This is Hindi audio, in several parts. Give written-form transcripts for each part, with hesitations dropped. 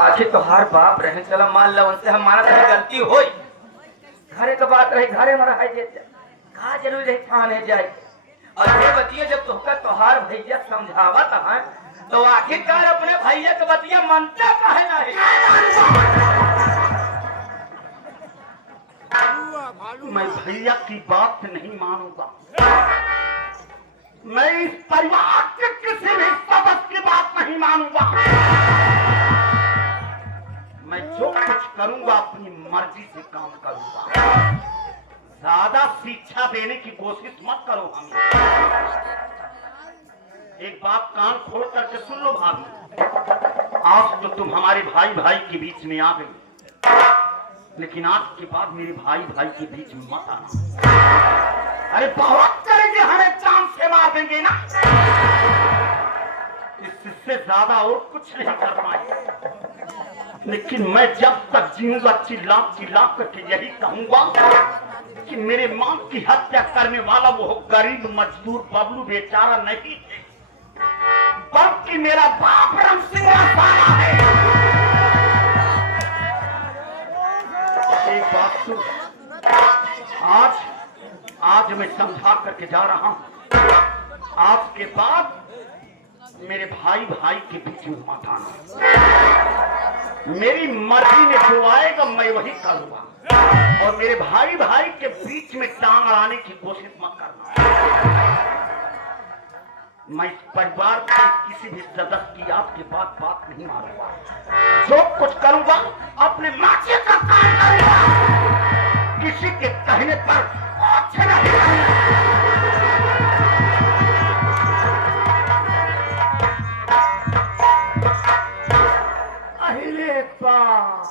आखिर तो हर बाप रहे, चला मान लो उनसे हमारा तो गलती हो, घरे का बात रहे घरे में रह कहा जरूरी रहे थाने जाए। और ये बतिया जब तुमका तोहार भैया समझावत है तो आखिरकार अपने भैया के बतिया मानता काहे नहीं? मैं भैया की बात नहीं मानूंगा। मैं इस परिवार के किसी भी सदस्य की बात नहीं मानूंगा। मैं जो कुछ करूंगा अपनी मर्जी से काम करूंगा। ज्यादा शिक्षा देने की कोशिश मत करो हमें। एक बात कान खोल करके सुन लो भाभी, आज तो तुम हमारे भाई भाई के बीच में आ गई, लेकिन आज के बाद मेरे भाई भाई के बीच में मत आना। अरे बहुत करेंगे, हमें जान से मार देंगे ना, इससे ज्यादा और कुछ नहीं कर पाएंगे। लेकिन मैं जब तक जीऊंगा चिल्ला चिल्ला करके यही कहूंगा कि मेरे मां की हत्या करने वाला वो गरीब मजदूर बबलू बेचारा नहीं है, बल्कि मेरा बाप राम सिंह है। एक बात सुन, आज मैं समझा करके जा रहा हूं, आज के बाद मेरे भाई भाई के बीच में मत आना। मेरी मर्जी में जो आएगा मैं वही करूंगा, और मेरे भाई भाई के बीच में टांग अड़ाने की कोशिश मत करना। मैं इस परिवार के किसी भी सदस्य की आपके बात नहीं मानूंगा। जो कुछ करूंगा अपने माचे का काम करूंगा, किसी के कहने पर अच्छा नहीं। अरे बाप,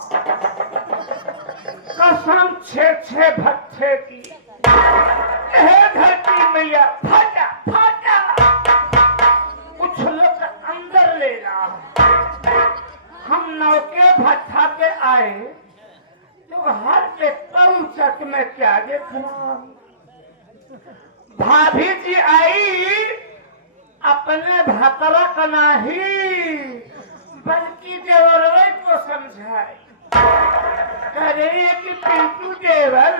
कसम छे भट्टे की, धरती मैया फटा फटा उछल कर अंदर ले रहा। हम नौके भट्टा पे आए तो हर के चक में क्या देख रहा, भाभी जी आई अपने भतरा का नहीं बल्कि देवरवे को समझाई, कह रही है कि पिंटू देवर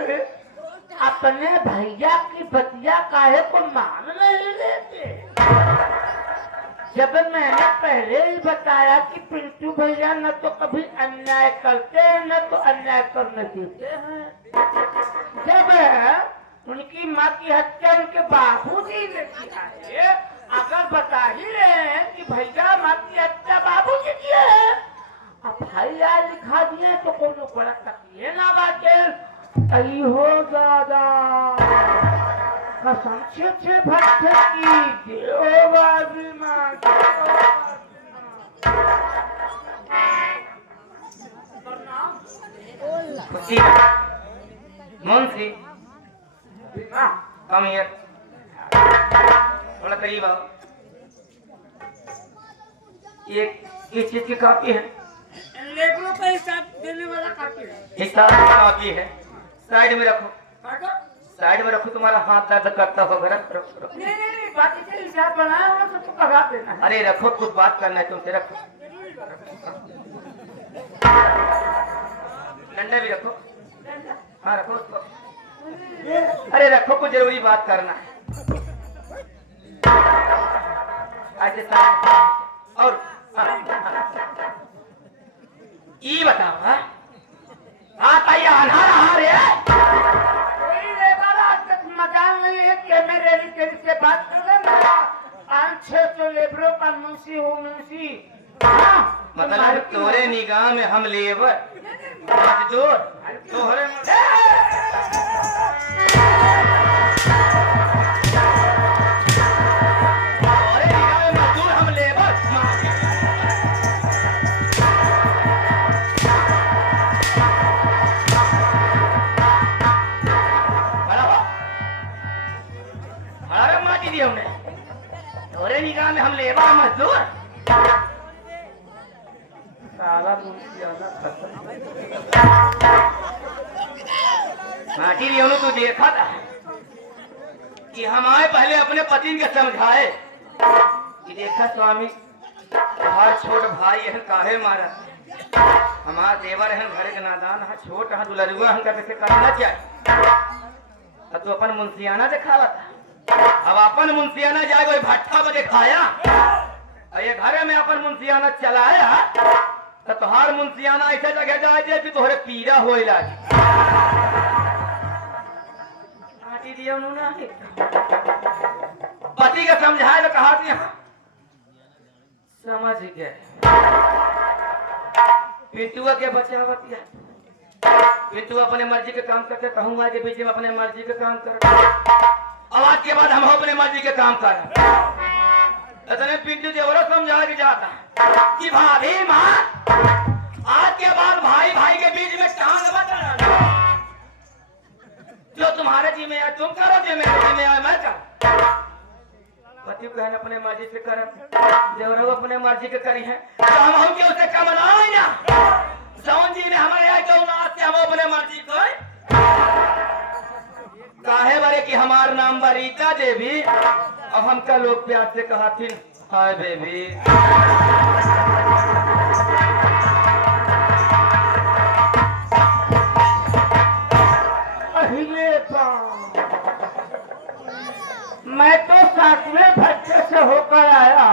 अपने भैया की बतिया काहे को मान नहीं लेते। जब मैंने पहले ही बताया कि पिंटू भैया न तो कभी अन्याय करते हैं न तो अन्याय करने देते हैं। जब उनकी माँ की हत्या उनके बाबूजी ने किया है, अगर बता ही रहे हैं कि भैया माँ की हत्या बाबूजी की है, अब भैया लिखा दिए तो कोनो बड़ा तकलीफ ना बाटे। आई हो दादा, कसम छे भट्टे की देवबाजी माँ मुंशी कम हियर, थोड़ा करीब आओ। ये किस चीज की कॉपी है? लेबरों का हिसाब देने वाला कॉपी है। हिसाब की कॉपी है, साइड में रखो, साइड में रखो। तुम्हारा हाथ दर्द करता होगा, रखो। नहीं, बाकी के हिसाब बनाया हुआ सबको करा देना है। अरे रखो, कुछ बात करना है तुमसे, रखो। डंडा भी रखो, हाँ रखो उसको। अरे रखो, कुछ जरूरी बात करना है। ऐसे और ये बताओ, आता ये अनार हार है, कोई लेबर आज तक मकान नहीं है कि मेरे लिए से बात कर रहे। 500 लेबरों का मुंशी हूँ, मुंशी। मतलब तोरे निगाह में हम लेबर मजदूर, तोहरे हमने तोरे निगाह में हम लेबर मजदूर। साला माटी लियोनु तू देखा था कि हमारे पहले अपने पति के समझाए कि देखा स्वामी, हर छोट भाई है काहे मारा, हमार देवर है घरे के नादान है, छोट है, दुलरुआ हमका कैसे करना चाहिए। तो अपन मुंसियाना दिखावा था, अब अपन मुंसियाना जाए कोई भट्ठा में दिखाया और ये घरे में अपन मुंसियाना चलाया तो तोहार मुंसियाना ऐसे जगह जाए जे कि तोहरे पीरा होए लागे। आटी दिया उन्होंने पति का समझाए तो कहा दिया समझ गए। पिंटुआ के बचावत है, पिंटू अपने मर्जी के काम करते, कहूँगा के बीच में अपने मर्जी के काम कर। अब आज के बाद हम अपने मर्जी के काम कर। इतने पिंटू देवरो समझा के जाता कि भाभी माँ आज के बाद भाई भाई के बीच में टांग मत अड़ाना। जो तुम्हारे जी में आए तुम करो, जो मेरे जी में आए मैं कर। पति कहने अपने मर्जी से कर, देवरो अपने मर्जी के करी है तो हम के उसे कम ना जौन जी ने हमारे आए तो से हम अपने मर्जी को काहे बारे कि हमार नाम बरीता देवी और हमका लोग प्यार से कहथिन हाय बेबी। मैं तो सातवें भट्टे से होकर आया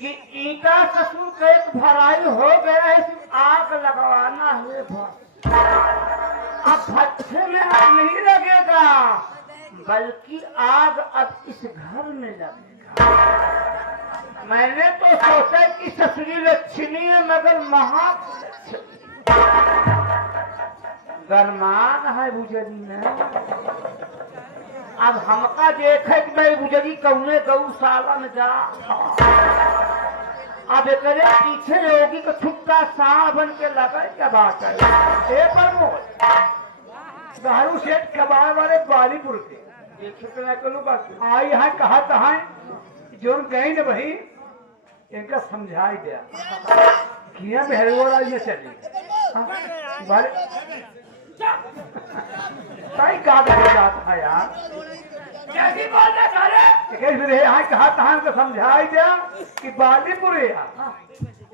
कि ईटा ससुर का एक भराई हो गया है, आग लगवाना है बस। अब भट्टे में आग नहीं लगेगा बल्कि आग अब इस घर में लगेगा। मैंने तो सोचा कि ससुरी लक्ष्मी है मगर महालक्ष्मी गरमान है बुजरी में। अब हमका देखे कि मैं बुजरी कौने गौशाला में जा। अब एक पीछे योगी को छुट्टा सांड बन के लगा क्या बात है। दारू सेठ कबाड़ वाले बालीपुर के आई है कहा था जो गई न वही इनका समझाई दिया किया बहरवाला ये चली कई कागज जाता है यार कैसी बोल रहे सारे यहाँ कहा था इनको समझाई दिया कि बालीपुर है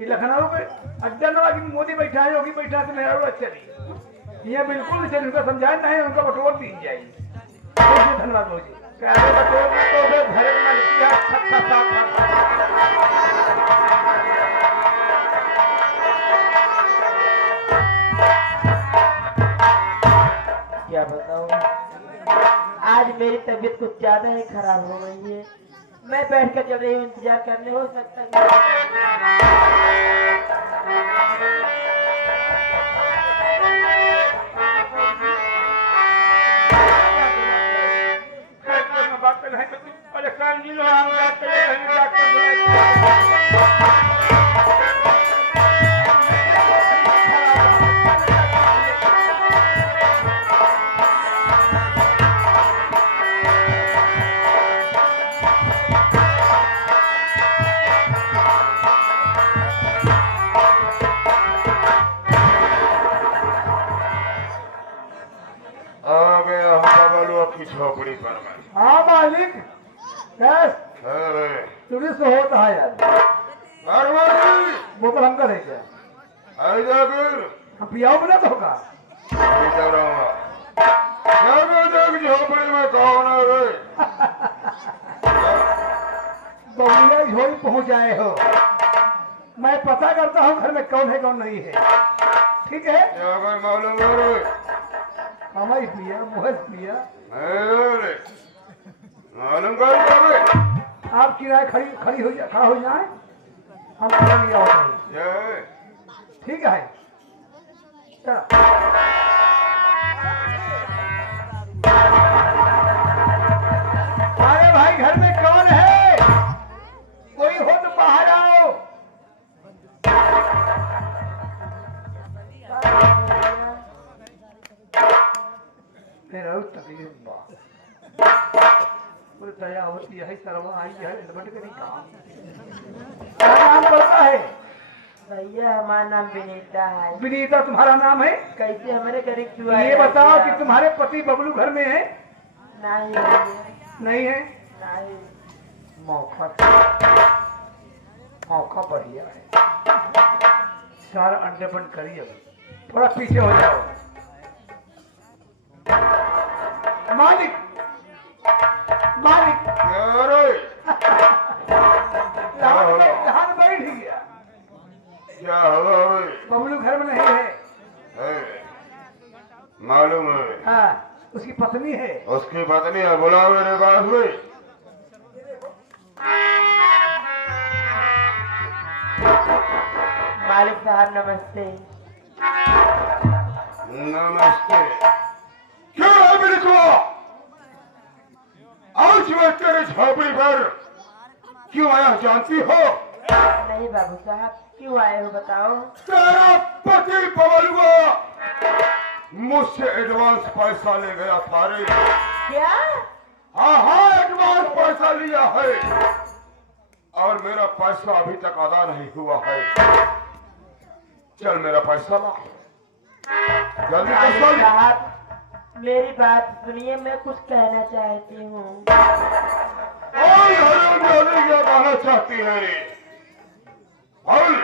ये लखनऊ पे अड्डा नवा की मोदी बैठा है योगी बैठा है मेरा चली ये बिल्कुल नहीं चली। उनका समझाए नहीं उनका बटोर दी जाएगी। धन्यवाद भाजी बटोर तो घर क्या बताऊं, आज मेरी तबीयत कुछ ज्यादा ही खराब हो गई है। मैं बैठ कर चल रही हूँ, इंतजार करने हो सकता झोपड़ी पर हाँ मालिक टूरिस्ट होता है यार बोतल हमका ले गया हम पियाओ बना तो होगा झोपड़ी में कौन है बबुआ झोली पहुंच आए हो। मैं पता करता हूँ घर में कौन है कौन नहीं है। ठीक है हमारी पिया मोहन पिया मालूम कर आप किराए खड़ी हो जाए खड़ा हो जाए हम खड़ा नहीं आओ। ठीक है अरे भाई घर में कौन है, कोई हो तो बाहर आओ। तकलीफ दया होती है सर्वा आई है लपट के नहीं क्या नाम पड़ता है भैया? हमारा नाम विनीता है। विनीता तुम्हारा नाम है? कैसे हमारे घर क्यों ये बताओ कि तुम्हारे पति बबलू घर में है? नहीं है नहीं। मौका बढ़िया है। सारा अंडे बंद करिए, अब थोड़ा पीछे हो जाओ। मालिक, मालिक, क्या रे? यहाँ बैठ गया। क्या हुआ भाई? बबलू घर में नहीं है। है, मालूम है, हाँ, उसकी पत्नी है। उसकी पत्नी है, बुलाओ मेरे पास में। मालिक साहब नमस्ते। नमस्ते। क्यों है मेरे को? आज मैं तेरे झोपड़ी पर क्यों आया जानती हो? नहीं बाबू साहब, क्यों आए हो बताओ। तेरा पति बबलुआ मुझसे एडवांस पैसा ले गया था रे। क्या? हाँ हाँ, एडवांस पैसा लिया है और मेरा पैसा अभी तक अदा नहीं हुआ है। चल मेरा पैसा ला, जल्दी मालिक पैसा ले। साहब मेरी बात सुनिए, मैं कुछ कहना चाहती हूँ। क्या कहना चाहती है रे? बोल।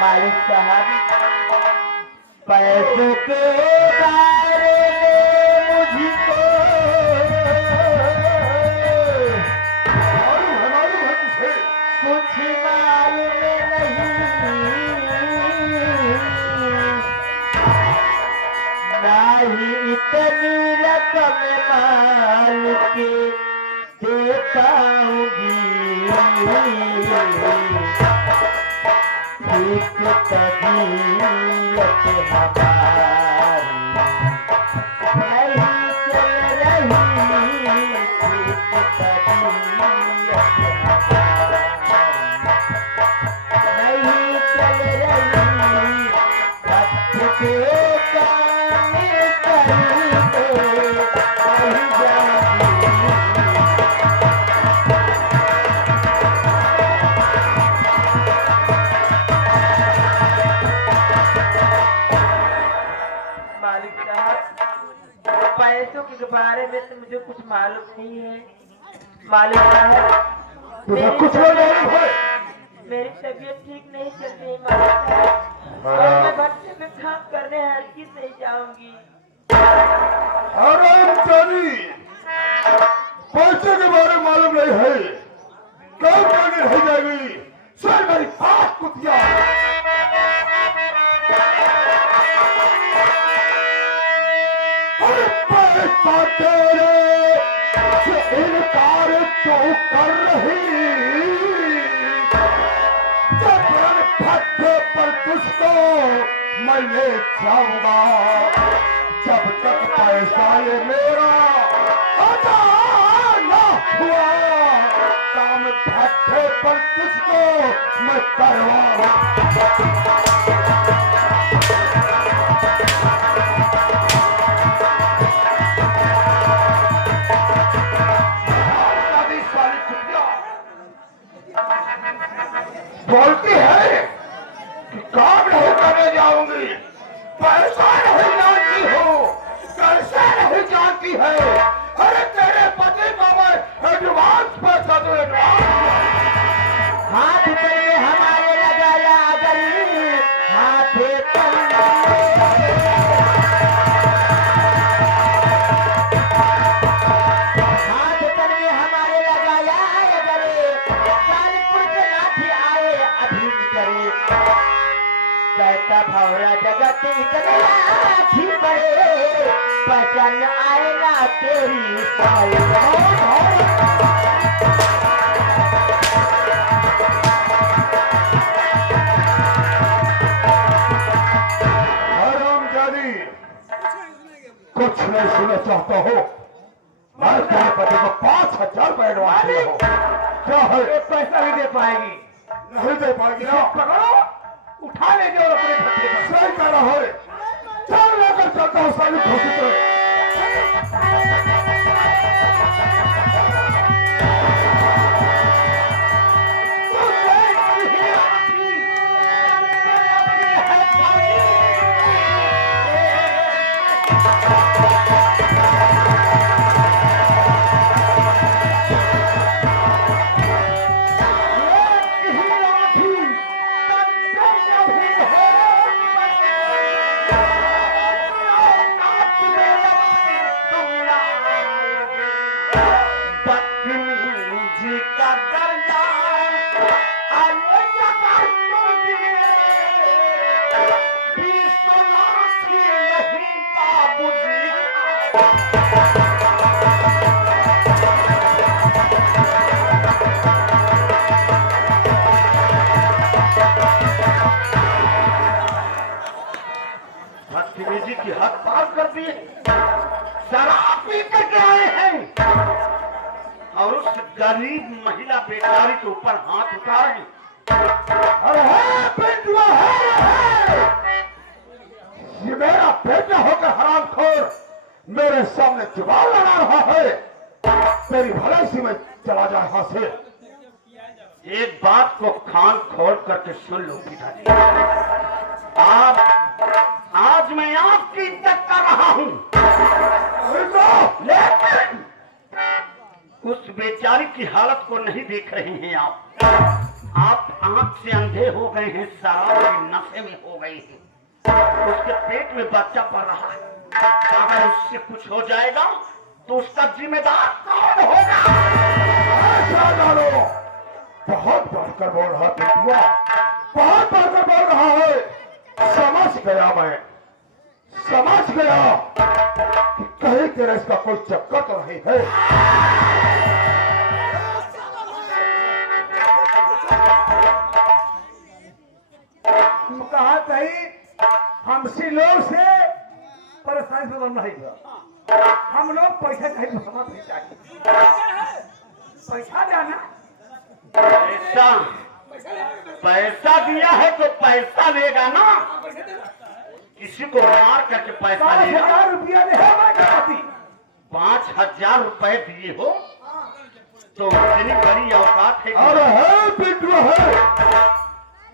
मालिक साहब पैसों के बारे में मुझको मालूम है तुझे? कुछ मालूम नहीं, ना ही इतनी रकम माल के देखाऊंगी। एक तबीयत हमारी नहीं चल रही, एक तबीयत हमारी नहीं चल रही। वक्त के काम करते नहीं जाती। मालिक साहब पैसों के बारे में तो मुझे कुछ मालूम नहीं है। मालिक साहब तुझे कुछ नहीं मालूम है? मेरी तबीयत ठीक नहीं चल रही मालिक साहब, और मैं भट्टे में काम करने हर किस नहीं जाऊंगी। हरामजादी, पैसे के बारे में मालूम नहीं है, काम करने नहीं जाएगी। सर मेरी बात कुतिया। पैसा तेरे से इनकार तो कर रही, जब भट्टे पर तुझको मैं ले जाऊंगा, जब तक पैसा ये मेरा अदा न हुआ, काम भट्टे पर तुझको मैं करवाऊंगा। बोलती है कि काम नहीं करने जाऊंगी, पैसा नहीं जानती हो, कैसे नहीं जानती है। अरे तेरे पति को मैं एडवांस पैसा दो, एडवांस। हाथ पर में हमारे लगाया अगर हाथ पर हाथ पर में हमारे लगाया अगर कानपुर से लाठी आए अभी करे। कहता भौरा जगत इतना लाठी पड़े, पहचान आए ना तेरी हरामजादी, कुछ नहीं सुनना चाहता हो? मैं तेरे पति को 5,000 रुपए एडवांस दिया हो। क्या है? पैसा नहीं दे पाएगी। नहीं दे पाएगी ना? पकड़ो, उठा ले जाओ अपने भट्टे पर। सही कह रहा है। चल लेकर चलता हूँ साली घोषित है। की हद पार कर दिए। शराब पी करके आए हैं और उस गरीब महिला बेचारी के ऊपर हाथ उठा रहे हैं। अरे है पिंटुआ है। ये मेरा बेटा होकर हरामखोर मेरे सामने जुबान लड़ा रहा है। तेरी भलाई से मैं चला जाए यहाँ से। एक बात को कान खोल करके सुन लो पिताजी, आज मैं आपकी इज्जत कर रहा हूँ, लेकिन उस बेचारी की हालत को नहीं देख रहे हैं आप आंख से अंधे हो गए हैं, शराब के नशे में हो गए हैं। उसके पेट में बच्चा पड़ रहा है, अगर उससे कुछ हो जाएगा तो उसका जिम्मेदार कौन होगा? ऐसा डालो, बहुत बढ़कर बोल रहा पिंटुआ, बहुत बढ़कर बोल रहा है। समझ गया मैं, समझ गया कि कहीं तेरा इसका कोई चक्कर तो नहीं है। कहा सही, हमसे लोग से परेशानी से नहीं हुआ। हम लोग पैसा चाहिए, पैसा जाना पैसा दिया है तो पैसा लेगा ना। किसी को मार करके पैसा लेगा। 5,000 रुपया ले 5,000 रुपए दिए हो तो इतनी बड़ी औकात है। अरे है पिंटुआ है,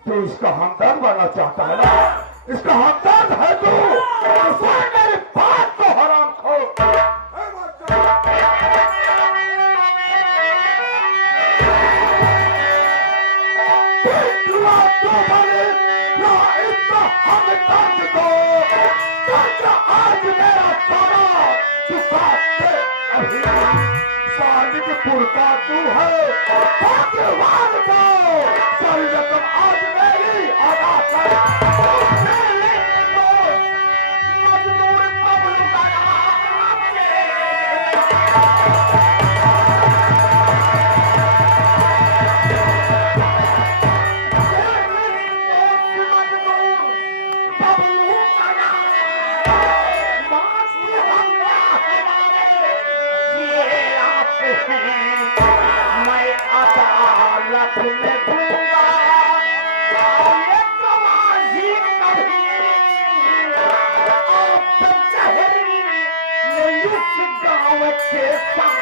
तो इसका हमदर्द बनना चाहता है ना, इसका हमदर्द है तो मेरे बात को हराम खो। पिंटुआ तो बने ना इसका हमदर्द को, आज मेरा सारा चुकाते अभी सालिकपुर का तू है, भगवान को सारी रकम आज मेरी अदा कर। मजदूर बबलू का मैं अदालत में दूंगा ये गवाही कभी आप कचहरी में इस गाँव के साथ।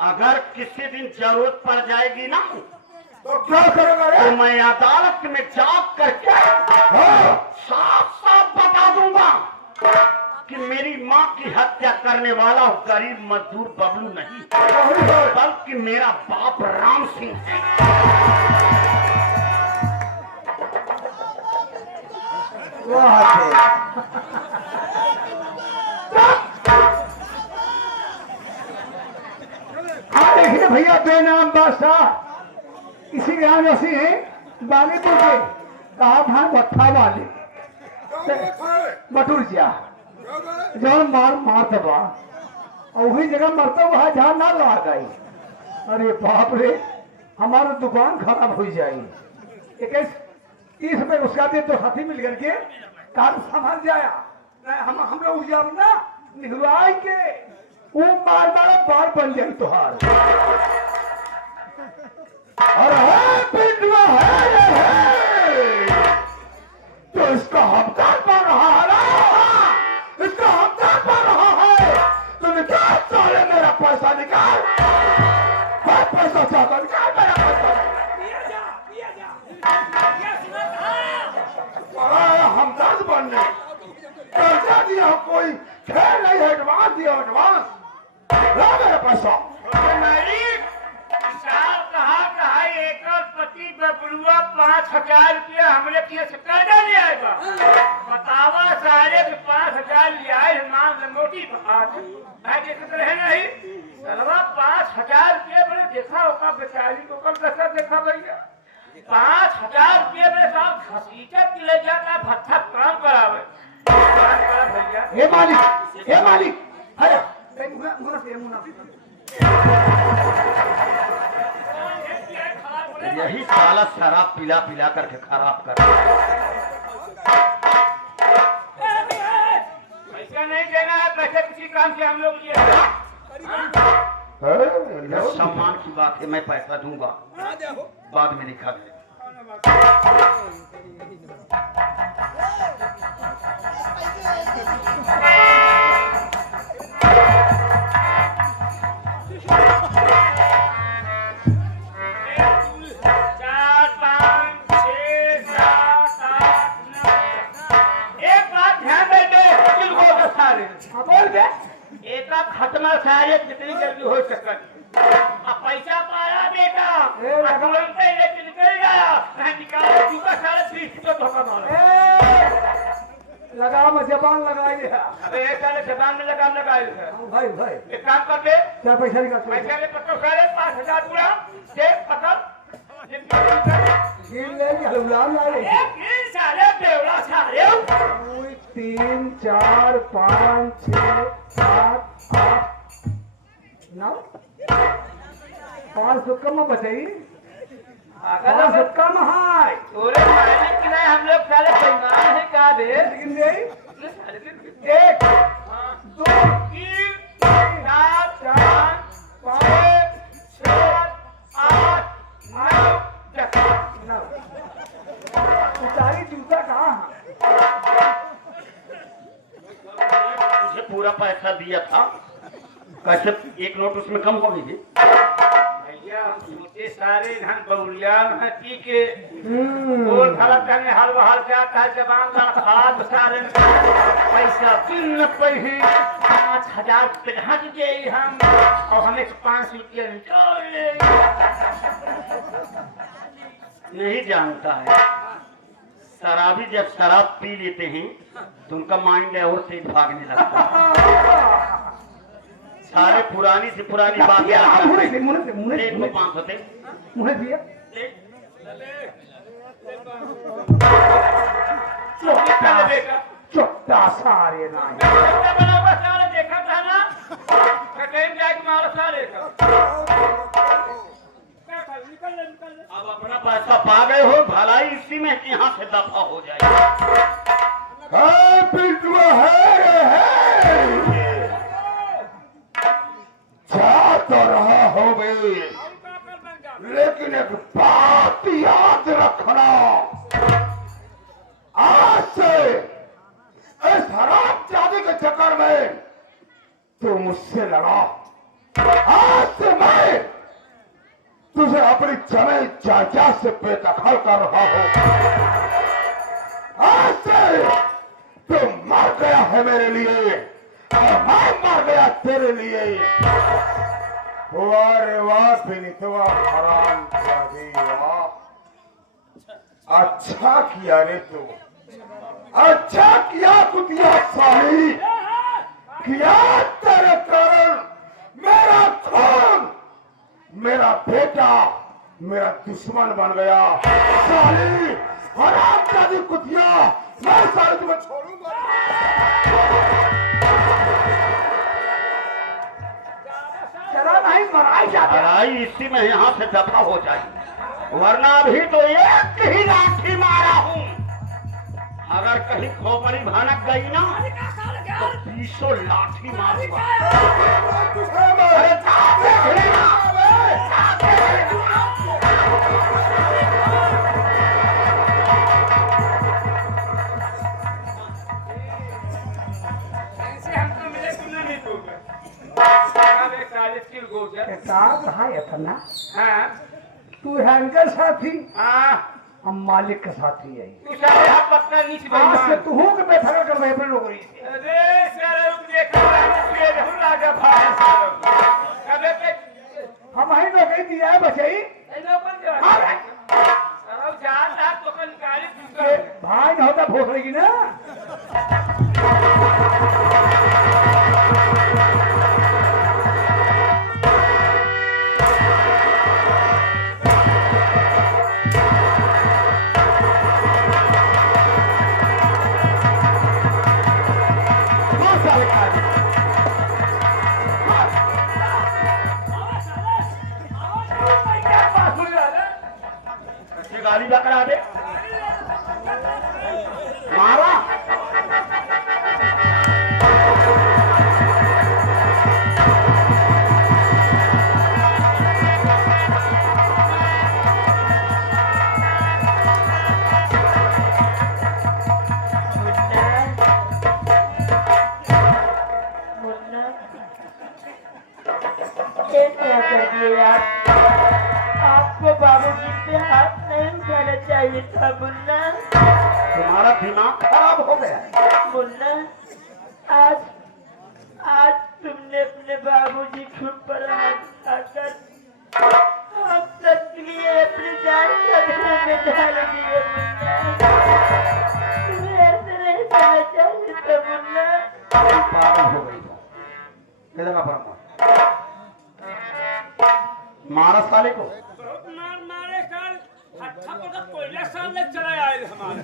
अगर किसी दिन जरूरत पड़ जाएगी ना तो क्या करेगा रे? तो मैं अदालत में जाग करके साफ साफ बता दूंगा कि मेरी माँ की हत्या करने वाला गरीब मजदूर बबलू नहीं, बल्कि मेरा बाप राम सिंह है। देखिए भैया, बेनाम बादशाह इसी गांव ऐसी है बालीपुर के, कहा था भट्ठा वाले बटुरिया जौन मार दबा और वही जगह मरता हुआ जहां ना लगा गई। अरे बाप रे, हमारा दुकान खराब हो जाए। 30 रुपए उसका दे तो हाथी मिल करके कार संभाल जाया। हम लोग जब ना निहलवाई के वो मार बार बन जाए तुहार। और है पिंटुआ है तो इसका हमदर्द बन रहा है ना, इसका हमदर्द बन रहा है। तो निकाल साले मेरा पैसा निकाल, बहुत पैसा चाहता, निकाल मेरा पैसा। हमदर्द बनने पैसा दिया, कोई खेल नहीं है, एडवांस दिया, एडवांस ला मेरा पैसा। कहा एक पति बबलुआ 5,000 रुपया हमरे किए से कर्जा ले आएगा। बतावा सारे 5,000 ले आए, मान मोटी बात है, देखते रहे नहीं सलवा 5,000 रुपये बड़े देखा होगा बेचारी को, कल कैसा देखा भैया। 5,000 रुपये मेरे साथ घसीटत के ले जाता, भट्ठा काम करावे भैया। हे मालिक हे मालिक अरे मुना से मुना यही साला शराब पिला पिला करके खराब कर पैसा नहीं देना है, पैसे किसी काम से हम लोग लिए यह सम्मान की बात है, मैं पैसा दूंगा बाद में लिखा दे। खत्म सारे जितनी जल्दी हो सके। अब पैसा पाया बेटा तुरंत ही लेके निकल गया, मैं निकाल दूंगा सारे 30 तो धोखा मारा लगा मैं जबान लगाई है। अबे एक साले जबान में लगाई है भाई भाई एक काम कर दे क्या पैसा निकाल पैसा ले पकड़ सारे 5000 पूरा दे पकड़ गिन ले गुलाम ला ले गिन साले बेवड़ा साले 3 4 5 6 7 8 9 500 कम बचाई अगर सब कम है तोरे मालिक के लिए हम लोग साले बेईमान है का दे लेकिन दे 1 2 3 4 5 6 8 9 10 उतारी जूता कहाँ तुझे पूरा पैसा दिया था, कैसे एक नोट उसमें कम हो गई? भैया हम सोचे सारे धन बहुलिया महती के बोल खड़ा करने हल बहाल जाता है जबान लड़खड़ा तो सारे पैसा बिन पही 5000 पिघल गए हम और हमें 500 रुपये निकाल ले नहीं जानता है, शराबी जब शराब पी लेते हैं तो उनका माइंड और तेज भागने लगता है। सारे पुरानी से पुरानी बात मुझे 500 थे मुझे दिया चुट्टा सारे ना देखा था ना कटेन जाके मारा सारे अब अपना पैसा पा गए हो, भलाई इसी में यहाँ से दफा हो जाएगी। जा तो रहा हो गई, लेकिन एक बात याद रखना, आज से इस हराम जादी के चक्कर में तू मुझसे लड़ा, आज से मैं तुझे अपनी जमीन जायदाद से बेदखल कर रहा हूं। आज से तू मर गया है मेरे लिए और मैं मर गया तेरे लिए। वाह रे वाह बिनितवा हराम जादी वाह, अच्छा किया रे तू, अच्छा किया कुतिया साली, किया तेरे कारण मेरा खून, मेरा बेटा मेरा दुश्मन बन गया। साली हराम जादी कुतिया, मैं साली तुम्हें छोड़ूंगा। चला नहीं मराई जाता लड़ाई इसी में यहाँ से दफा हो जाएगी, वरना अभी तो एक ही लाठी मारा हूँ, अगर कहीं खोपड़ी भनक गई ना तो 20 लाठी मारूंगा। अरे अपना तू हैंकर साथी हम मालिक के साथी है आज से तू हूँ कि बैठा कर वहीं पर लोग रही हम ही लोग दिया है बचाई भाई न होता भोग लेगी ना साले गाली बकरा दे मारा। आपको बाबूजी पे हाथ नहीं उठाना चाहिए था मुन्ना। तुम्हारा दिमाग खराब हो गया। मुन्ना आज आज तुमने अपने बाबूजी के ऊपर हाथ उठाकर हम सबके लिए अपनी जान खतरे में डाल दिए मुन्ना। तुम्हें ऐसे नहीं करना चाहिए था मुन्ना। पागल हो गई हो। इधर आ परम मारा साले को। मारे साल अच्छा पता कोयला साल ले चला आए हमारे।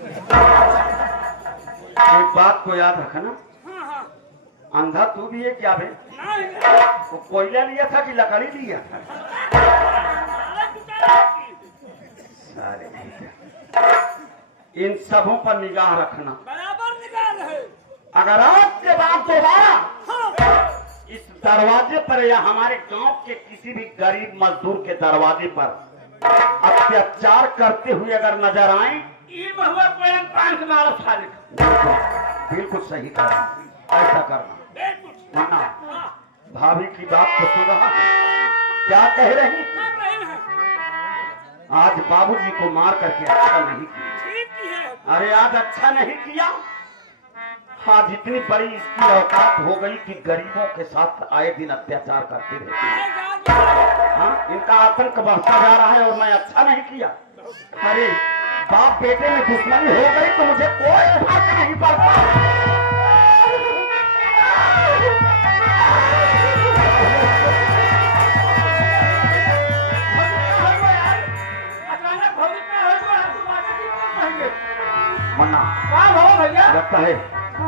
एक बात को याद रखना, हाँ हाँ अंधा तू भी है क्या बे? नहीं वो कोयला लिया था कि लकड़ी लिया था? सारे इन सबों पर निगाह रखना। बराबर निकाल है। अगर आज के बाद दोबारा हाँ इस दरवाजे पर या हमारे गांव के किसी भी गरीब मजदूर के दरवाजे पर अत्याचार करते हुए अगर नजर आए, ये बहुआ कोई पांच मारो साले। बिल्कुल सही करना, ऐसा करना। बिल्कुल वरना हाँ भाभी की बात तो सुन रहा, क्या कह रही? क्या कहे हैं? आज बाबूजी को मार करके अच्छा नहीं किया। ठीक ही है। अरे आज अच्छा नहीं किया। आज इतनी बड़ी इसकी औकात हो गई कि गरीबों के साथ आए दिन अत्याचार करते रहते हैं। हाँ, इनका आतंक बढ़ता जा रहा है और मैं अच्छा नहीं किया। अरे बाप बेटे में दुश्मनी हो गई तो मुझे कोई फर्क नहीं पड़ता। अचानक भौजी का हो तो आपको बातें क्यों कहेंगे? मन्ना क्या हो भैया? लगता है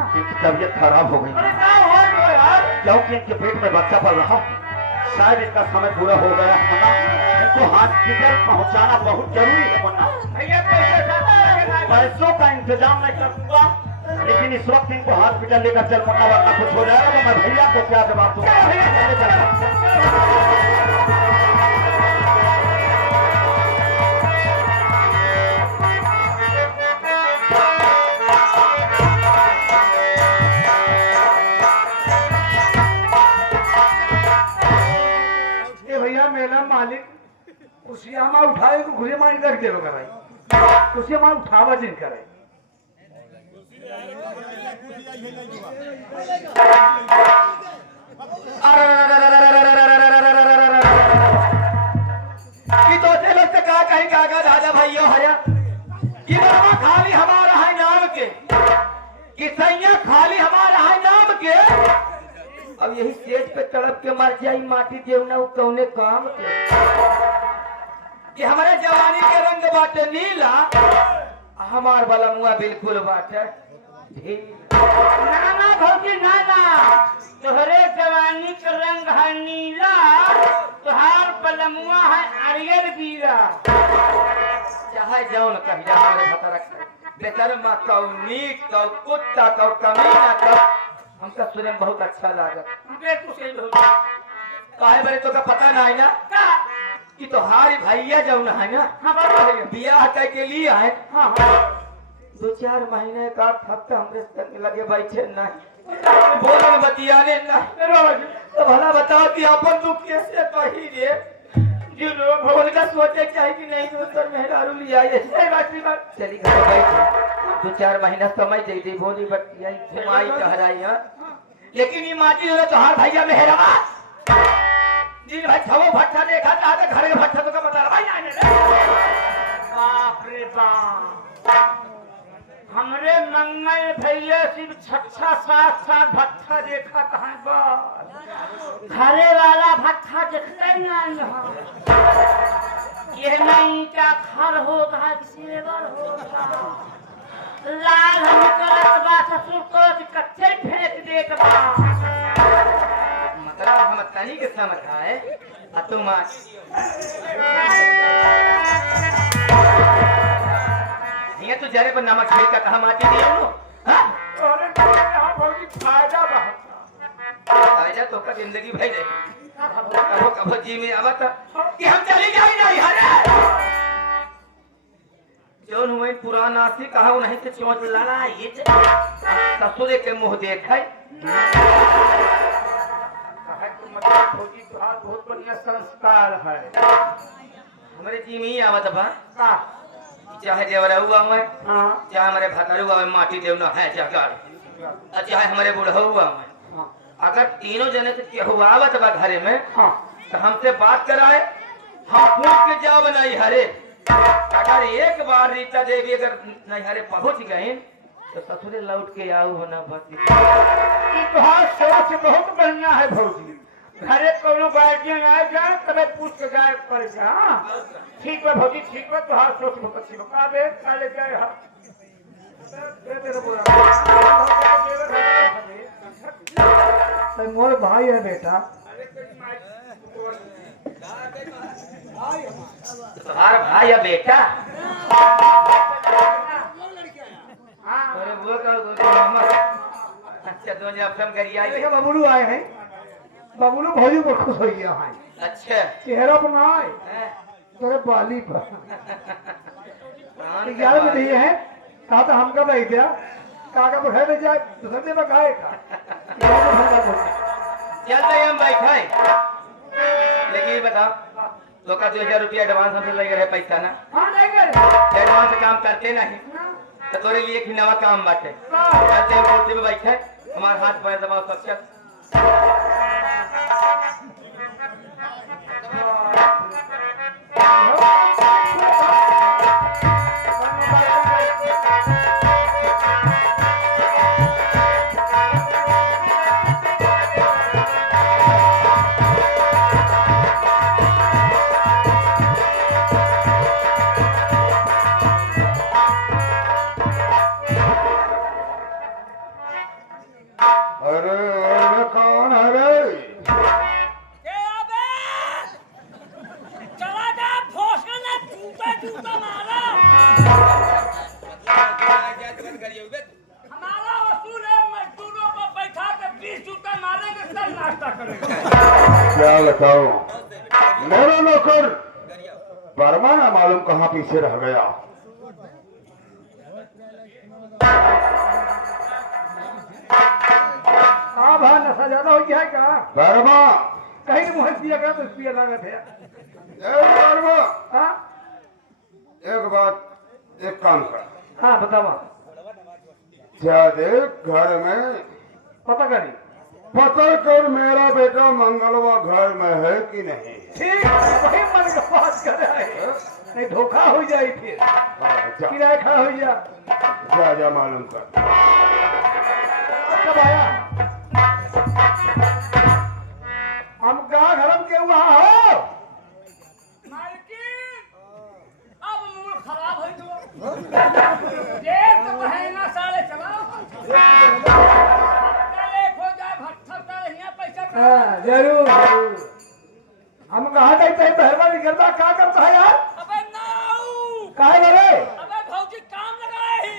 इनकी तबीयत खराब हो गई, अरे क्या हो गया यार? क्योंकि इनके पेट में बच्चा पल रहा। शायद इसका समय पूरा हो गया है मन्ना। इनको हॉस्पिटल पहुंचाना बहुत जरूरी है मन्ना। भैया पैसे ज्यादा लगेगा। पैसों का इंतजाम मैं कर दूंगा, लेकिन इस वक्त इनको हॉस्पिटल लेकर चल मन्ना, वरना कुछ हो जाएगा तो मैं भैया को क्या जवाब दूंगा। भैया मेरा मालिक कुर्सिया में उठाए तो घुरे मारी रख दे भाई। कुर्सिया में उठावा जिन करे। तो चलो से कहा कहीं काका दादा भाइयों हया ये बाबा खाली हमारा है नाम के, कि सैया खाली हमारा है नाम के। अब यही स्टेज पे तड़प के मर जाई माटी देवना वो कौने काम के, कि हमारे जवानी के रंग बाटे नीला, हमार वाला मुआ बिल्कुल बाटे ना ना भौजी ना ना, तोहरे जवानी का रंग है नीला, तुहार बलमुआ है अरियल बीरा। चाहे जौन कह जा हमारे भतरक बेशर्मा कौ नीक कौ कुत्ता कौ कमीना कौ, हमका सुने में बहुत अच्छा लागत। काहे बरे तो का पता ना है ना कि तोहारी भैया जौन है ना हमारा बियाह कह के लिए है। हाँ 2-4 महीने का हफ्ता हमरे संग लगे बैठे नहीं, बोले बतियाने नहीं, तो भला बताओ कि अपन दुख कैसे कही रे। जो लोग उनका सोचे चाहिए कि नहीं तो सर मेहरारू लिया ये चली घर बैठे 2-4 महीना समय दे दी, बोली बतियाई घुमाई टहराई। लेकिन ये माटी हो तो हर भैया मेहरबा दिन भाई छवो भट्टा देखा था घर के भट्टा तो का बता रहा भाई। बाप रे बाप, हमरे मंगल भैया सिर्फ 6-7 भट्ठा देखा कहाँ बस, घरे वाला भट्ठा देखते नहीं। ये नहीं क्या घर होता है सेवर होता लाल हम करत बा ससुर को कच्चे फेंक देत बा। मतलब हम तनी के समझ आए तुम तू जरे पर नमक छिड़क का कहा माटी दिया लो हाँ अरे यहाँ भौजी फायदा बहुत आजा तो का जिंदगी भाई दे कहो कहो जी में आवत कि हम चली जाई नहीं हरे जोन हुए पुराना सी कहा नहीं से चोंच लड़ा ये ससुरे के मुंह देखाई मतलब भौजी तुहार बहुत बढ़िया संस्कार है हमारे जी में ही आवत बा का चाहे देवरा हुआ मैं हाँ चाहे हमारे भतारू हुआ मैं माटी देवना है जाकर चाहे हमारे बूढ़ा हुआ मैं हाँ अगर तीनों जने से केहू आवत बा घरे में हाँ तो हमसे बात कराए हम पूछ के जाओ नहीं हरे अगर एक बार रीता देवी अगर नहीं हरे पहुंच गए तो ससुरे लौट के आओ होना बाकी तुहार सोच बहुत बढ़िया है भौजी घरे कोनो गार्जियन आए जाए तबे पूछ के जाए पर जा ठीक है भौजी ठीक है तुहार सोच बहुत अच्छी बता दे काले जाए हा मोर भाई है बेटा तुम्हारा भाई या बेटा अरे वो का मामा अच्छा दो जने अपना करिए आई देखिए बबलू आए हैं बबलू भौजी को खुश हो गया है अच्छा चेहरा पर ना आए हैं? तेरे बाली पर प्राण के 11 बजे बारे- ये है कहा था हमका भाई दिया काका पर है जाए दूसरे दिन में खाएगा चलते हैं हम बैठे लेकिन ये बताओ तो का 2000 रुपया एडवांस हमसे लगे रहे पैसा ना हाँ नहीं कर एडवांस से काम करते नहीं तो तोरे लिए एक नवा काम बाटे चलते हैं कुर्सी पे बैठे हमारे हाथ पैर दबाओ सब चल अरे कौन है रे के अबे चला जा भोसका ना जूता जूता मारा हमारा वसूल है मजदूरों को बैठा के 20 जूता मारेंगे सब नाश्ता करेंगे क्या बताओ मेरा नौकर वर्मा ना मालूम कहाँ पीछे रह गया हाँ भाई नशा ज्यादा हो गया है क्या वर्मा कहीं मुँह पिया गया तो पिया लागत है वर्मा हाँ एक बात एक काम कर हाँ बतावा क्या देख घर में पता करी पता कर मेरा बेटा मंगलवा घर में है कि नहीं ठीक वही मन का बात कर रहा है नहीं धोखा हो जाए फिर जा किराया खड़ा हो जा जा, जा मालूम कर कब आया हम कहा घरम के वहाँ हो मालकिन अब मूड खराब है तो एक महीना साले चलाओ कल एक हो जाए भट्ठा साले यहाँ पैसा हाँ, जरूर जरूर हम कहा था पहलवा निकलता क्या करता है यार अबे नाऊ काहे बरे अबे भौजी काम लगाए ही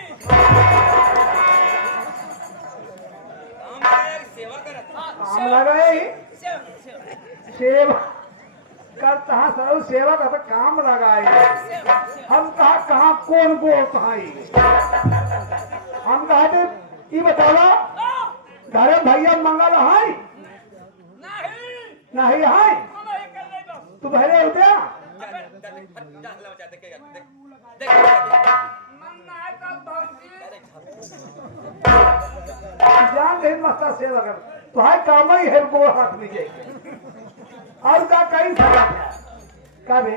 काम लगाए ही सेवा करता है सर सेवा का तो काम लगाए हम कहा कहाँ कौन बोलता है हम कहा थे ये बतावा घरे भैया मंगल है नहीं नहीं है हम ये कर ले बस तू भरे होते मन ना है तो भौजी जान दे मस्ता सेवा कर तो है काम ही है गोड़ हाथ में जाएगी और का कहीं सजा है का बे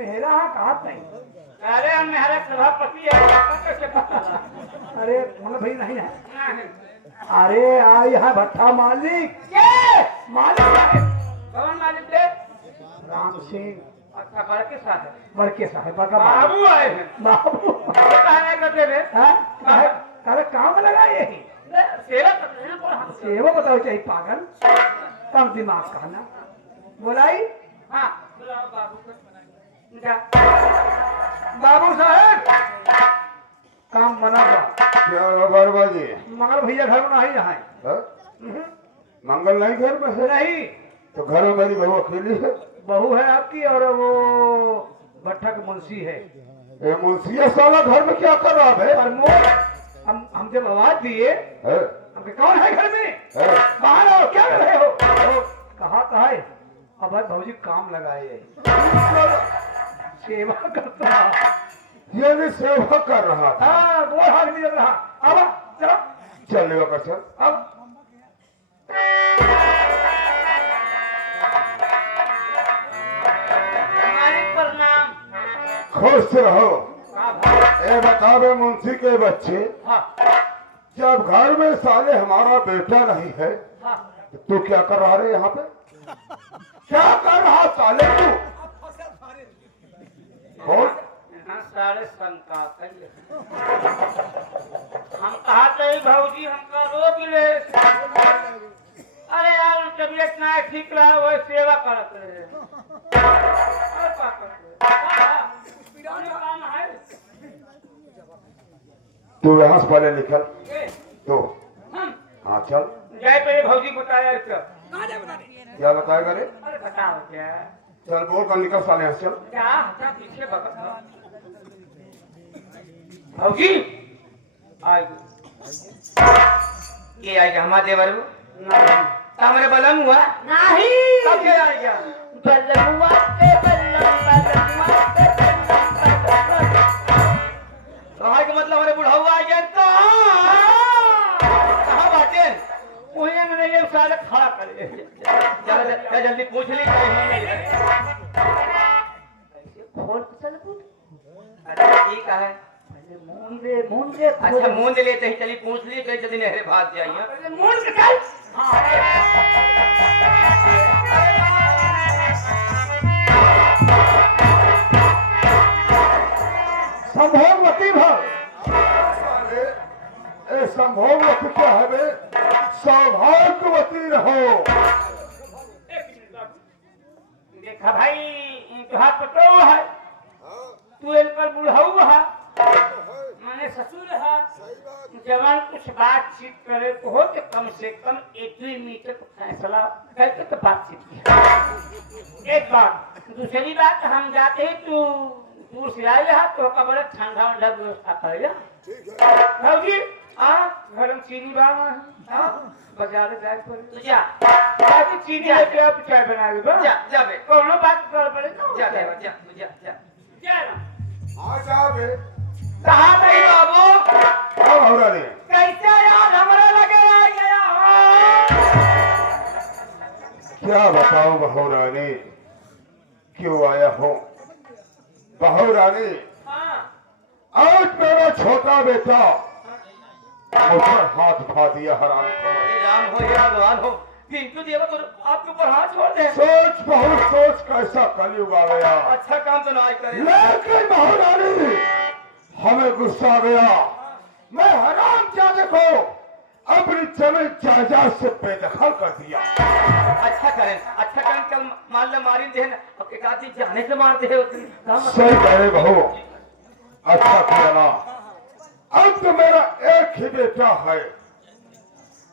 मेरा हाँ कहा नहीं अरे मेरा सभापति है अरे मतलब भाई नहीं है अरे आ यहाँ भट्टा मालिक के मालिक है कौन मालिक थे राम सिंह अच्छा बड़े के साथ है बड़के साहब का बाबू आए हैं बाबू कहने करते थे करे काम लगा यही सेवा करते हैं पर हम सेवा बताओ चाहिए पागल कम दिमाग का ना बोलाई हाँ बुलाओ बाबू को बाबू साहब घर में नहीं यहाँ हाँ? मंगल नहीं घर में है? नहीं, तो घर में मेरी बहू अकेली है। बहू है आपकी और वो भट्ठक मुंशी है। ये मुंशिया साला घर में क्या कर रहा है? प्रमोद हम जब आवाज दिए है? हमके कौन है घर में, है? बाहर आओ, क्या कर रहे हो? कहा था है अब भाई भाजी काम लगाए सेवा करता। ये भी सेवा कर रहा था। हाँ वो हाथ नहीं लग रहा। अब चलो चलेगा का चल। अब मालिक प्रणाम। खुश रहो। हाँ भाई, ए बतावे मुंशी के बच्चे, हाँ जब घर में साले हमारा बेटा नहीं है हाँ तो तू क्या कर रहा है यहाँ पे? क्या कर रहा साले तू? बोल। यहाँ सारे शंका कहिए। हम कहा थे भाजी हमका रोक ले। अरे यार तबीयत ना ठीक रहा वो सेवा करत रहे। और का करते? कौन काम है? तू यहाँ से पहले निकल। ये, तो हम हाँ चल। जय पे भाजी बताया इसका। क्या बताएगा रे? अरे बताओ क्या? चल बोल कर निकल साले यहाँ से चल। क्या पीछे भगत भाजी आई ये आई हमारे देवर नहीं हमारे बलम हुआ नहीं कब क्या आ गया? बलमुआ के बलम बलमुआ के बलम कहा के मतलब हमारे बुढ़ा हुआ आ गया तो कहाँ बाटे? उन्हें मैंने ये सारे खड़ा करे। जरा जल्दी पूछ ली खोल चल पूछ अच्छा ठीक है। मुंडे अच्छा मूंद लेते ही चली पूछ ली कहीं जल्दी नहरे भाग जाइए। मूड के चल। संभोगवती भर। ए संभोगवती क्या है बे? सौभाग्यवती रहो। देखा भाई तुहार पतो है तू इन पर बुढ़ाऊ है माने ससुर है जवान कुछ बातचीत करे तो हो तो कम से कम 1-2 मिनट तो फैसला करके तो बातचीत की। एक बात दूसरी बात हम जाते ही तू दूर से आए है तो का बड़ा ठंडा वंडा व्यवस्था करेगा भाजी। हाँ घर में चीनी बांगा हाँ बाजार जाए पर तू जा बाकी चीनी लेके आप चाय बना ले बस जा जा बे कोनो बात कर पड़े ना जा देवर जा तू जा जा क्या ना आ जा बे। कहाँ गई बाबू हाँ हो रहा कैसे याद हमारे लगे आ गया। क्या बताऊं बहू रानी, क्यों आया हो? बहू रानी आज मेरा छोटा बेटा मुझ पर हाथ उठा दिया हराम को। राम हो या भगवान हो पिंटू देवा तो आपके ऊपर हाथ छोड़ दे। सोच बहुत सोच कैसा कलयुग आ गया। अच्छा काम तो ना करे। लेकिन बहू रानी हमें गुस्सा आ गया। मैं हराम जादे को अपनी जमीन जायदाद से बेदखल कर दिया। अच्छा करें कल मान लो मारी दे एक आदमी जाने से मारते है सही कहे बहू, अच्छा किया ना। अब तो मेरा एक ही बेटा है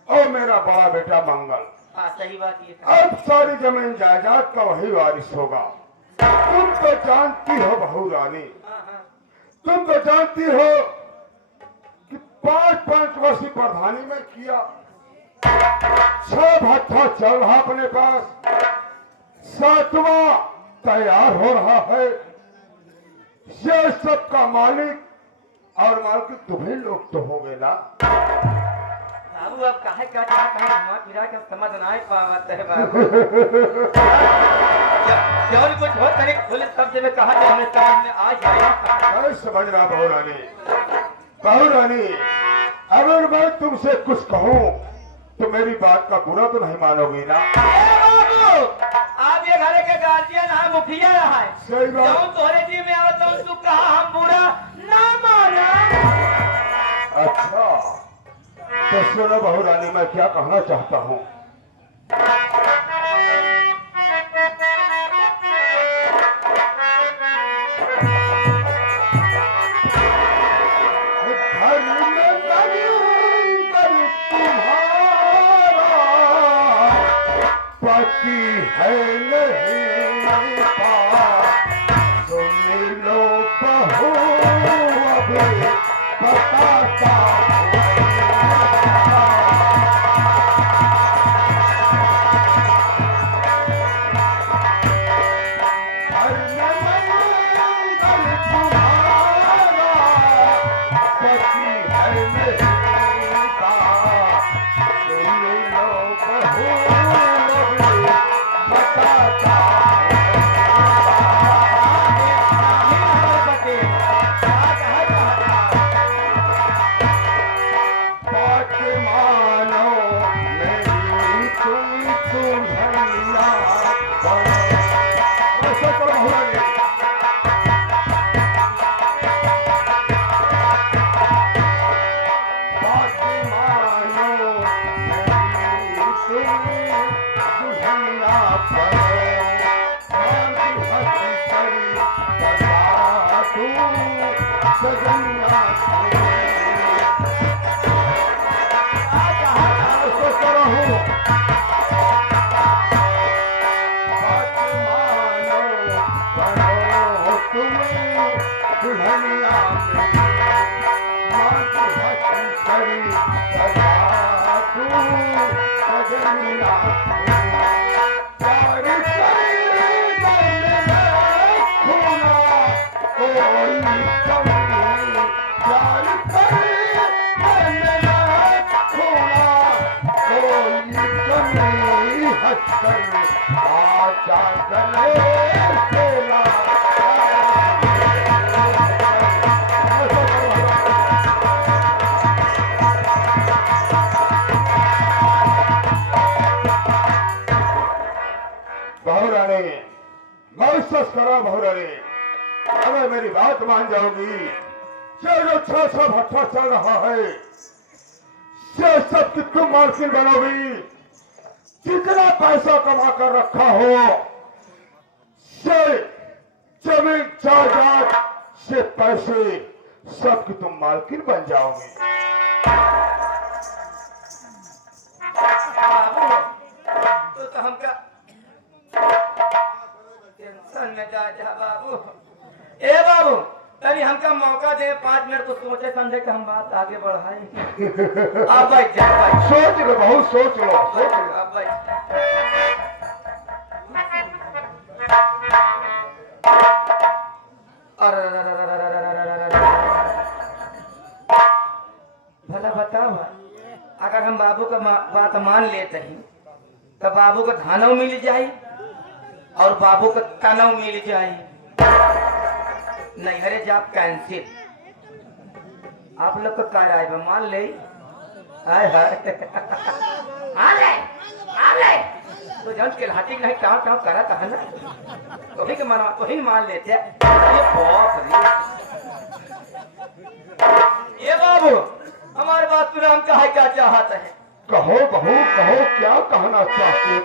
और मेरा बड़ा बेटा मंगल। हाँ सही बात ये अब सारी जमीन जायदाद का वही वारिस होगा। तुम तो जानती हो बहू रानी, तुम तो जानती हो कि 5 वर्ष की प्रधानी में किया, 6 भट्ठा चल रहा अपने पास, 7वां तैयार हो रहा है। ये सब का मालिक और मालिक तुम्हें लोग तो हो गए ना। बाबू अब काहे का घुमा फिरा के समझ ना ही पावत है बाबू। जब कुछ हो तने खुले शब्द में कहा कि हमें समझ में आ जाएगा। मैं समझ रहा बहू रानी। बहू रानी अगर मैं तुमसे कुछ कहूँ तो मेरी बात का बुरा तो नहीं मानोगी ना? बाबू आप ये घरे के गार्जियन है मुखिया है सही बात। जो तोरे जी में आवत तो तू कहा हम बुरा ना माना। अच्छा तो सुनो बहू रानी, मैं क्या कहना चाहता हूँ। घर में है नहीं पास सुन लो बहू अब बताता हर मंगल तुम्हारा पति है नहीं पास सुन लो बहू अब बताता बात मानो मेरी तुम दुल्हनिया बनो। ऐसा करो भगवान। बात मानो मेरी तुम दुल्हनिया बनो। मान की हंसी करी सजा तू सजनिया आजा गले सोना बहुरानी महसूस करो बहुरानी, अगर मेरी बात मान जाओगी जो छह भट्टा चल रहा है से सब की तुम मार्किन बनोगी। जितना पैसा कमा कर रखा हो से जमीन जायदाद से पैसे सब की तुम मालकिन बन जाओगे। तो हमका टेंशन में जा बाबू। ए बाबू तभी हमका मौका दे 5 मिनट को सोचे समझे कि हम बात आगे बढ़ाएं। आप बैठ जाए भाई। सोच लो बहुत सोच लो सोच लो। आप बैठ। भला बताओ अगर हम बाबू का बात मान लेते हैं तो बाबू को धानव मिल जाए और बाबू का तनव मिल जाए। नहीं हरे जाप कैंसिल। आप लोग को क्या राय मान ले? हाय मान ले तो जन के लाठी नहीं टाव टाव करा था ना वही के मान वही मान लेते। ये बाप रे। ये बाबू हमारी बात सुना हम कहा क्या चाहते हैं? कहो बहू कहो क्या कहना चाहते हो?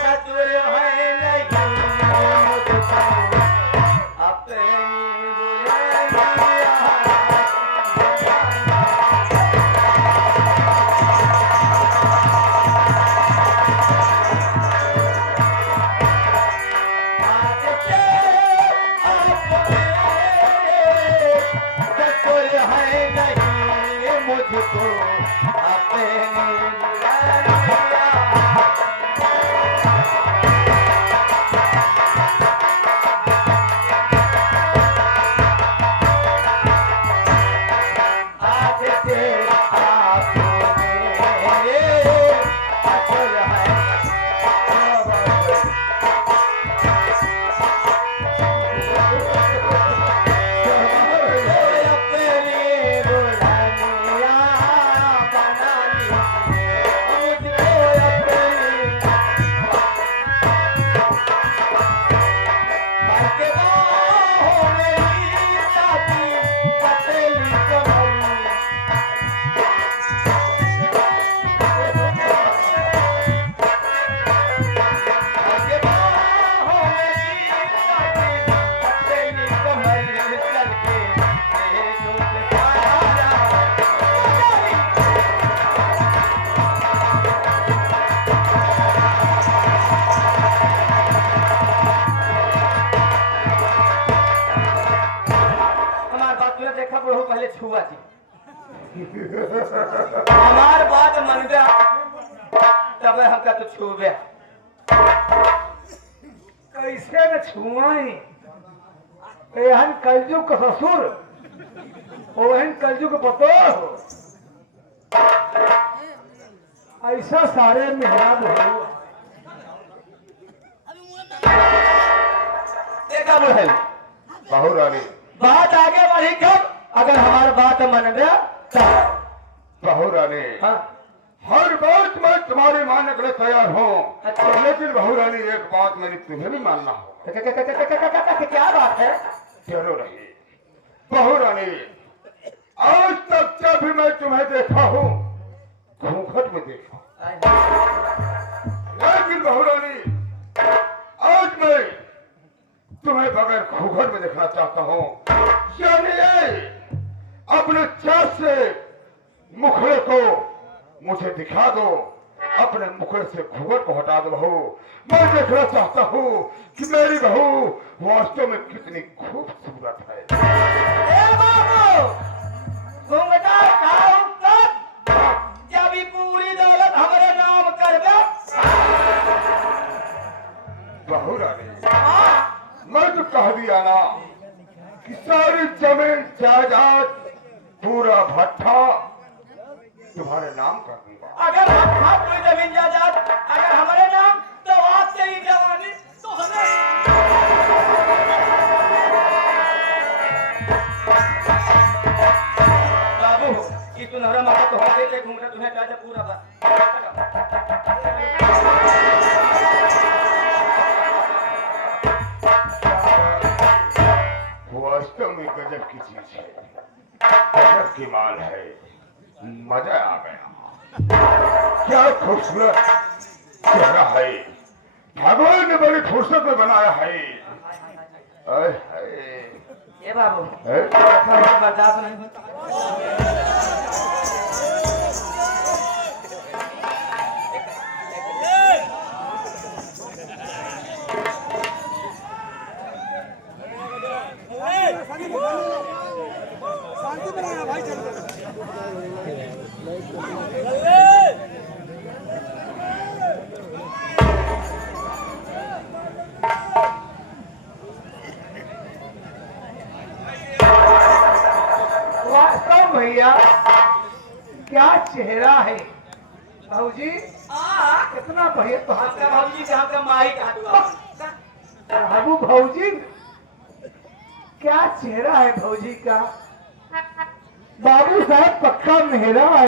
चतुर है नहीं देखा बहु पहले छुआ थी हमार बात मन गया तब हमका तो छू गया कैसे न छुआई एहन कलयुग का ससुर ओहन कलयुग पतो ऐसा सारे मेहराब हो देखा बहन बहू रानी बात आगे बढ़ी कब अगर हमारा बात मन गया तब बहू रानी हाँ हर बात मैं तुम्हारी मानने के लिए तैयार हूँ अच्छा। लेकिन बहू रानी एक बात मैंने तुम्हें भी मानना हो क्या बात है जरूर रही बहू रानी आज तक जब भी मैं तुम्हें देखा हूँ घूंघट में देखा लेकिन बहू रानी आज मैं तुम्हें बगैर घूंघट में देखना चाहता हूँ यानी अपने चाँद से मुखड़े को मुझे दिखा दो अपने मुखड़े से घूंघट को हटा दो बहू मैं देखना चाहता हूँ कि मेरी बहू वास्तव में कितनी खूबसूरत है ए बाबू घूंघटा उठाओ तब जब ही पूरी दौलत हमारे नाम कर दो बहू रानी मैं तो कह दिया ना कि सारी जमीन जायदाद पूरा भट्ठा तुम्हारे नाम कर दूंगा अगर भट्ठा पूरी जमीन जायदाद अगर हमारे नाम तो आज से ही जवानी तो हमें बाबू कि तू नहरा माता तो हो गए घूमना तुम्हें क्या पूरा वास्तव में गजब की चीज है गजब की माल है मजा आ गया क्या खूबसूरत चेहरा है भगवान ने बड़ी फुर्सत में बनाया है ये बाबू है? बर्दाश्त नहीं होता शांति बनाना भाई वास्तव भैया क्या चेहरा है भाऊजी कितना बढ़िया तो आपका बाबूजी के आपका माई का बाबू भाऊजी क्या चेहरा है भाऊजी का बाबू साहब पक्का मेहरा है